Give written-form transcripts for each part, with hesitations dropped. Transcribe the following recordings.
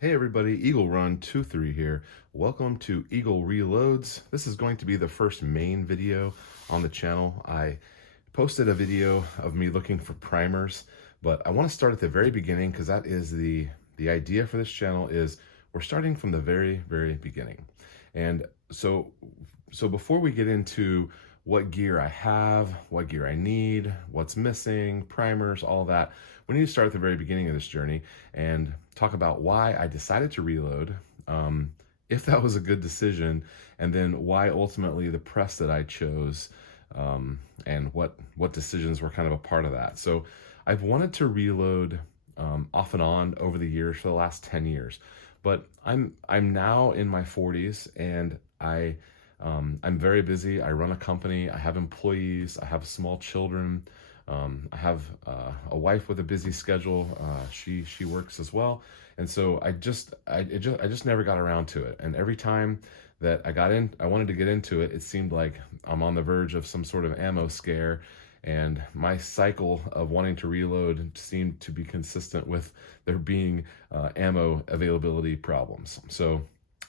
Hey everybody, Eagle Run 23 here. Welcome to Eagle Reloads. This is going to be the first main video on the channel. I posted a video of me looking for primers, but I want to start at the very beginning because that is the idea for this channel is we're starting from the very beginning. And so before we get into what gear I have, what gear I need, what's missing, primers, all that, we need to start at the very beginning of this journey and talk about why I decided to reload, if that was a good decision, and then why ultimately the press that I chose, and what decisions were kind of a part of that. So I've wanted to reload off and on over the years for the last 10 years, but I'm now in my 40s and I'm very busy. I run a company. I have employees. I have small children. I have a wife with a busy schedule. She works as well, and so I just never got around to it. And every time that I wanted to get into it. It seemed like I'm on the verge of some sort of ammo scare, and my cycle of wanting to reload seemed to be consistent with there being ammo availability problems. So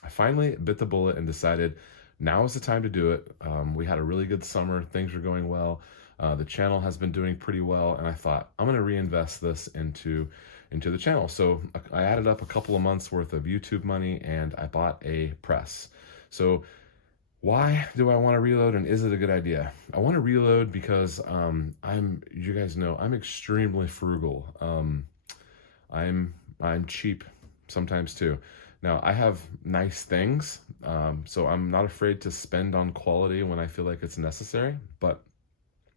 I finally bit the bullet and decided now is the time to do it. We had a really good summer. Things were going well. The channel has been doing pretty well, and I thought I'm going to reinvest this into the channel. So I added up a couple of months worth of YouTube money, and I bought a press. So why do I want to reload, and is it a good idea? I want to reload because you guys know I'm extremely frugal. I'm cheap sometimes too. Now, I have nice things, so I'm not afraid to spend on quality when I feel like it's necessary, but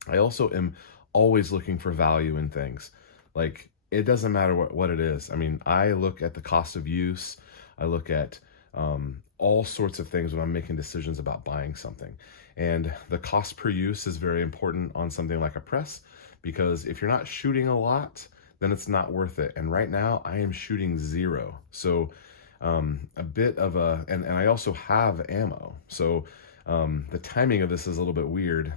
I also am always looking for value in things. Like, it doesn't matter what it is. I mean, I look at the cost of use. I look at all sorts of things when I'm making decisions about buying something. And the cost per use is very important on something like a press, because if you're not shooting a lot, then it's not worth it. And right now I am shooting 0. So a bit of and I also have ammo. So the timing of this is a little bit weird,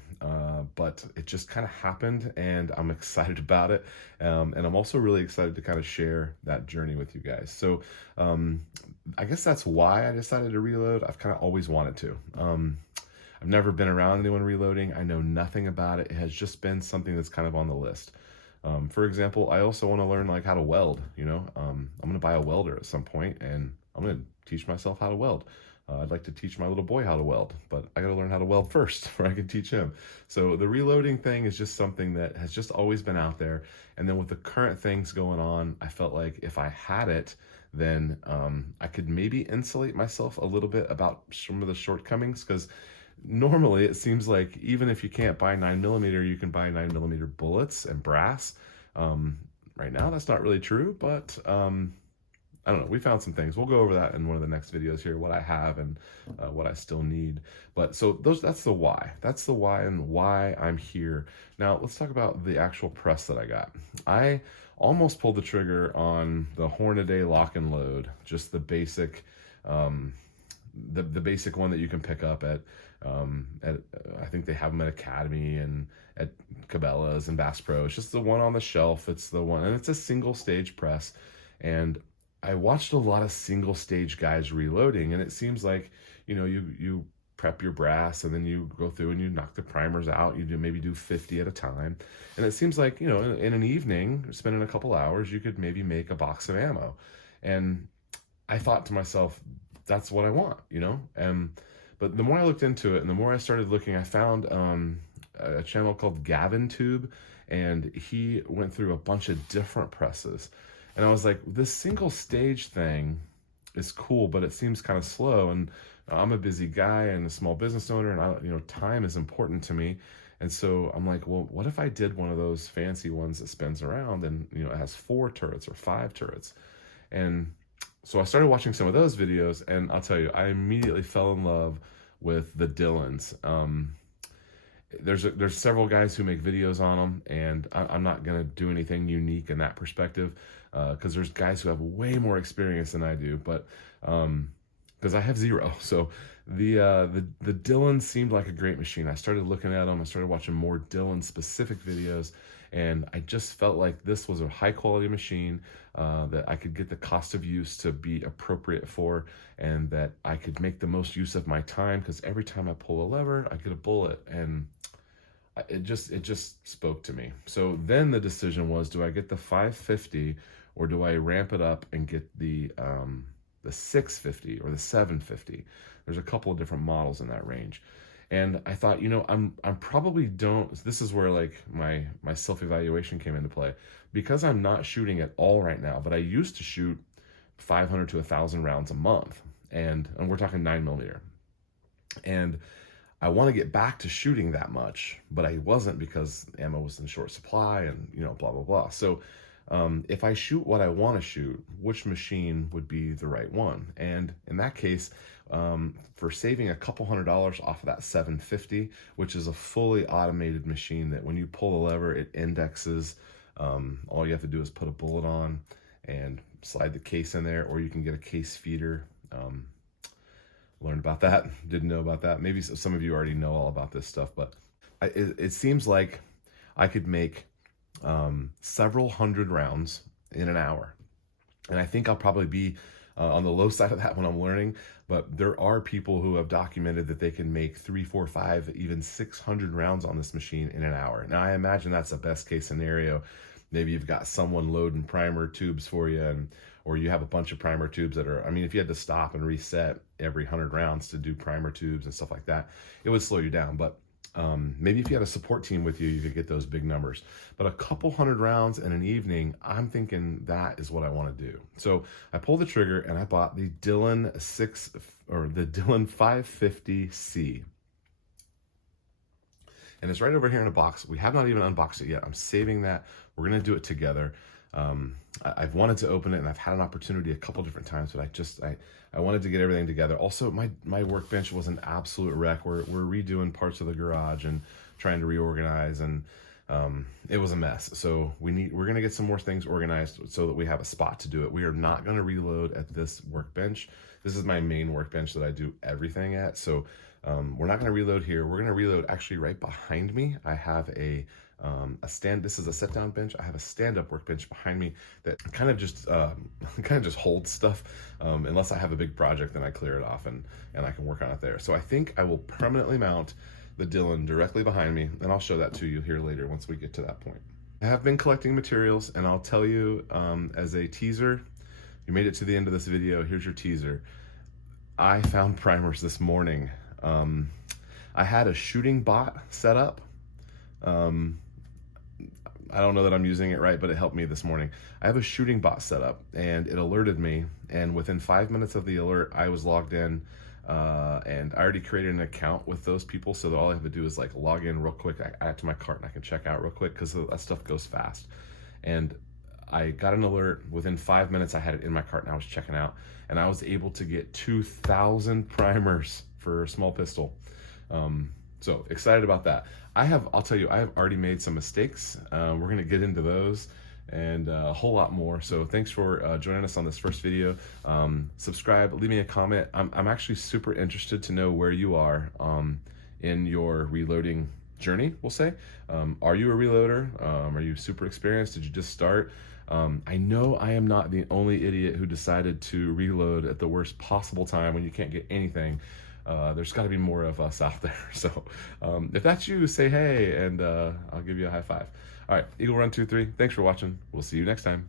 but it just kind of happened, and I'm excited about it. And I'm also really excited to kind of share that journey with you guys. So I guess that's why I decided to reload. I've kind of always wanted to. I've never been around anyone reloading. I know nothing about it. It has just been something that's kind of on the list. For example, I also want to learn like how to weld, I'm going to buy a welder at some point, and I'm going to teach myself how to weld. I'd like to teach my little boy how to weld, but I got to learn how to weld first before I can teach him. So the reloading thing is just something that has just always been out there. And then with the current things going on, I felt like if I had it, then I could maybe insulate myself a little bit about some of the shortcomings, because normally it seems like even if you can't buy 9mm, you can buy 9mm bullets and brass. Right now that's not really true, but I don't know, we found some things. We'll go over that in one of the next videos here, what I have and what I still need. But so that's the why. That's the why and why I'm here. Now let's talk about the actual press that I got. I almost pulled the trigger on the Hornaday lock and load, just the basic the basic one that you can pick up at I think they have them at Academy and at Cabela's and Bass Pro. It's just the one on the shelf. It's the one, and it's a single stage press. And I watched a lot of single stage guys reloading, and it seems like, you prep your brass and then you go through and you knock the primers out. You maybe do 50 at a time. And it seems like, in an evening, spending a couple hours, you could maybe make a box of ammo. And I thought to myself, that's what I want, but the more I looked into it and the more I started looking, I found a channel called Gavin Tube, and he went through a bunch of different presses. And I was like, this single stage thing is cool, but it seems kind of slow. And I'm a busy guy and a small business owner, and time is important to me. And so I'm like, well, what if I did one of those fancy ones that spins around and, it has 4 turrets or 5 turrets? And so I started watching some of those videos, and I'll tell you, I immediately fell in love with the Dillons. There's several guys who make videos on them, and I'm not gonna do anything unique in that perspective, because there's guys who have way more experience than I do, but because I have 0. So the Dillon seemed like a great machine. I started looking at them. I started watching more Dillon specific videos, and I just felt like this was a high quality machine. that I could get the cost of use to be appropriate for, and that I could make the most use of my time, because every time I pull a lever, I get a bullet, and it just spoke to me. So then the decision was, do I get the 550 or do I ramp it up and get the 650 or the 750? There's a couple of different models in that range. And I thought, I'm probably don't, this is where like my self-evaluation came into play, because I'm not shooting at all right now, but I used to shoot 500 to 1,000 rounds a month. And we're talking 9mm. And I want to get back to shooting that much, but I wasn't, because ammo was in short supply and, blah, blah, blah. So if I shoot what I want to shoot, which machine would be the right one? And in that case, for saving a couple $100 off of that 750, which is a fully automated machine that when you pull a lever, it indexes. All you have to do is put a bullet on and slide the case in there, or you can get a case feeder. Learned about that, didn't know about that. Maybe some of you already know all about this stuff, but it seems like I could make several hundred rounds in an hour. And I think I'll probably be on the low side of that when I'm learning, but there are people who have documented that they can make 3, 4, 5, even 600 rounds on this machine in an hour. Now I imagine that's a best case scenario. Maybe you've got someone loading primer tubes for you, or you have a bunch of primer tubes that are, if you had to stop and reset every 100 rounds to do primer tubes and stuff like that, it would slow you down. But maybe if you had a support team with you, you could get those big numbers. But a couple hundred rounds in an evening, I'm thinking that is what I want to do. So I pulled the trigger and I bought the Dillon 550C. And it's right over here in a box. We have not even unboxed it yet. I'm saving that. We're going to do it together. I've wanted to open it, and I've had an opportunity a couple different times, but I wanted to get everything together. Also, my workbench was an absolute wreck. We're redoing parts of the garage and trying to reorganize, and it was a mess. So we're going to get some more things organized so that we have a spot to do it. We are not going to reload at this workbench. This is my main workbench that I do everything at. So we're not going to reload here. We're going to reload actually right behind me. I have a stand. This is a sit down bench. I have a stand-up workbench behind me that kind of just holds stuff. Unless I have a big project, then I clear it off and I can work on it there. So I think I will permanently mount the Dillon directly behind me, and I'll show that to you here later once we get to that point. I have been collecting materials, and I'll tell you as a teaser, you made it to the end of this video, here's your teaser. I found primers this morning. I had a shooting bot set up. I don't know that I'm using it right, but it helped me this morning. I have a shooting bot set up, and it alerted me, and within 5 minutes of the alert, I was logged in, and I already created an account with those people, so that all I have to do is like log in real quick, I add to my cart, and I can check out real quick, because that stuff goes fast. And I got an alert. Within 5 minutes, I had it in my cart, and I was checking out, and I was able to get 2,000 primers for a small pistol. So excited about that. I'll tell you, I have already made some mistakes. We're gonna get into those and a whole lot more. So thanks for joining us on this first video. Subscribe, leave me a comment. I'm actually super interested to know where you are in your reloading journey, we'll say. Are you a reloader? Are you super experienced? Did you just start? I know I am not the only idiot who decided to reload at the worst possible time when you can't get anything. There's got to be more of us out there. So if that's you, say hey, and I'll give you a high five. All right, Eagle Run 23. Thanks for watching. We'll see you next time.